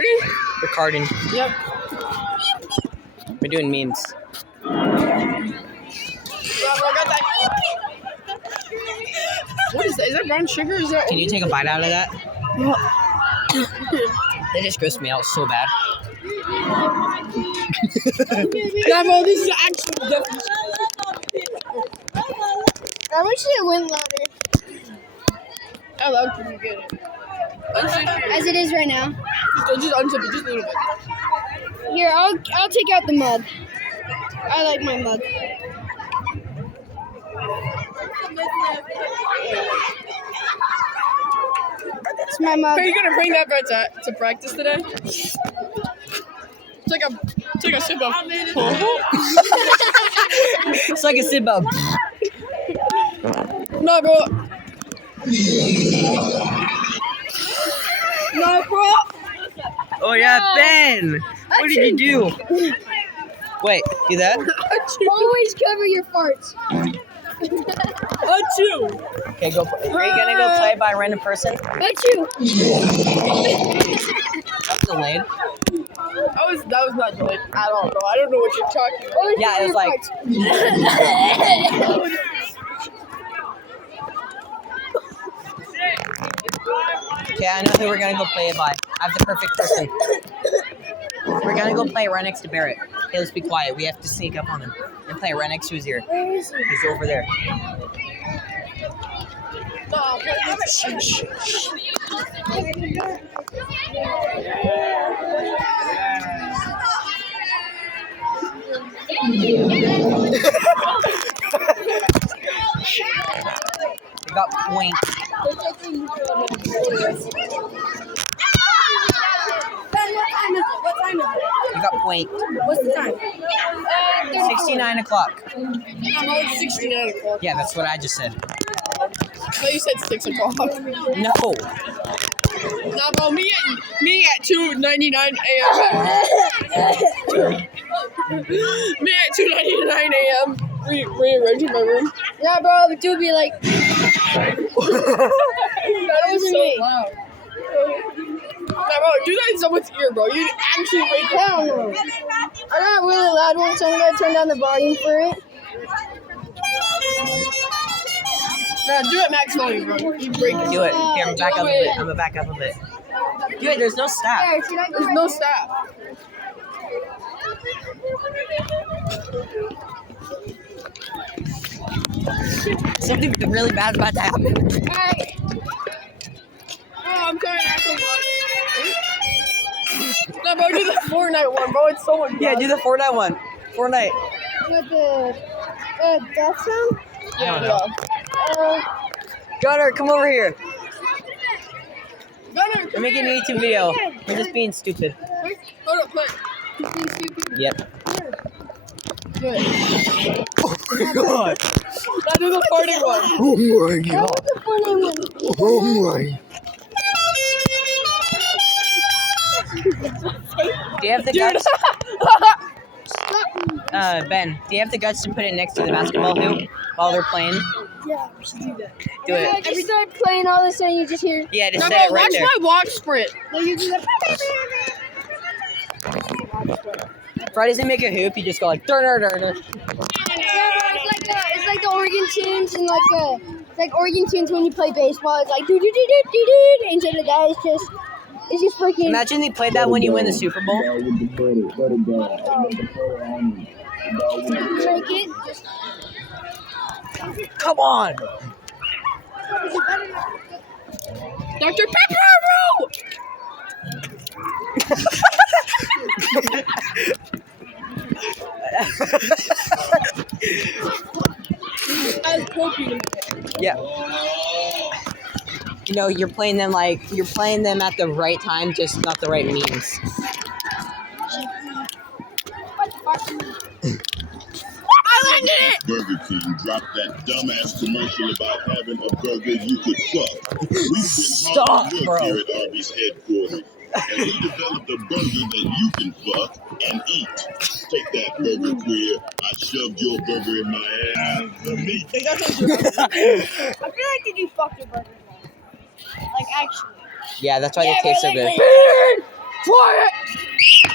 recording? Recording. Yep. We're doing memes. What is that? Is that brown sugar? Is that? Can you take a bite out of that? That just grossed me out so bad. Yeah, bro, this is actually definitely. I wish it went louder. How loud can you get it? As it is right now. Just unzip it, just a little bit. Here, I'll take out the mug. I like my mug. It's my mug. Are you gonna bring that back to practice today? Take a sip of. It's like a sip of. No, bro. No, bro. Oh yeah, Ben! What did you do? Wait, do that? Always cover your farts. Achoo. Okay, go. Are you gonna go play by a random person? Achoo. That's delayed. That was not delayed at all, bro. I don't know what you're talking about. Always Yeah, cover it was your like. farts. Okay, I know who we're gonna go play it by. I have the perfect person. We're gonna go play it right next to Barrett. Okay, let's be quiet. We have to sneak up on him and play it right next to his ear. Where is he? He's over there. We got point. What time is it? We got point. What's the time? 69 o'clock. No, it's 69 o'clock. Yeah, that's what I just said. No, you said 6 o'clock. No. Nah, bro, me at 2:99 a.m. Me at 2:99 a.m. Rearranging my room. Yeah, bro, but do be like. That wasn't me. loud. Nah, bro, do that in someone's ear, bro. You actually wake up. Hell no. I got a really loud one, so I'm gonna turn down the volume for it. Nah, do it max volume, bro. You break it. Do it. Here, I'm back up a bit. I'm gonna back up a bit. Do it. There's no staff. There, should I go There's right no there? staff. Something really bad about to happen. Alright. Oh, I'm sorry, I have to watch. No, bro, do the Fortnite one, bro. It's so much Yeah, fun. do the Fortnite one. Fortnite. With the death sound? I don't know. Gunnar, come over here. Gunnar, We're making an YouTube video. We're just being stupid. hold up, play. Yep. Good. Oh my god. Now do the farting one. Oh my god. Oh my. Do you have the guts? Ben, do you have the guts to put it next to the basketball hoop while they're playing? Yeah, we should do that. Do it. I just start playing all of a sudden, you just hear. Yeah, just Now, set bro, it right watch there. my walk sprint. Like you do that. Friday doesn't make a hoop, you just go like dur dur dur dur. Yeah, bro, it's like the Oregon tunes and like Oregon tunes when you play baseball. It's like do do do do do do. Instead of that, it's just freaking. Imagine they played that when you win the Super Bowl. Drink it. Just, Come on. Dr. Pepper, bro! Yeah. You know, you're playing them at the right time, just not the right means. I landed it! Burger King dropped that dumbass commercial about having a burger you could fuck. We've been Stop, hard at work bro. here at Arby's headquarters, and we developed a burger that you can fuck and eat. Take that, Burger Queer. I shoved your burger in my ass. The meat. I feel like they do fuck your burger. Like actually. Yeah, that's why they taste so good. Quiet!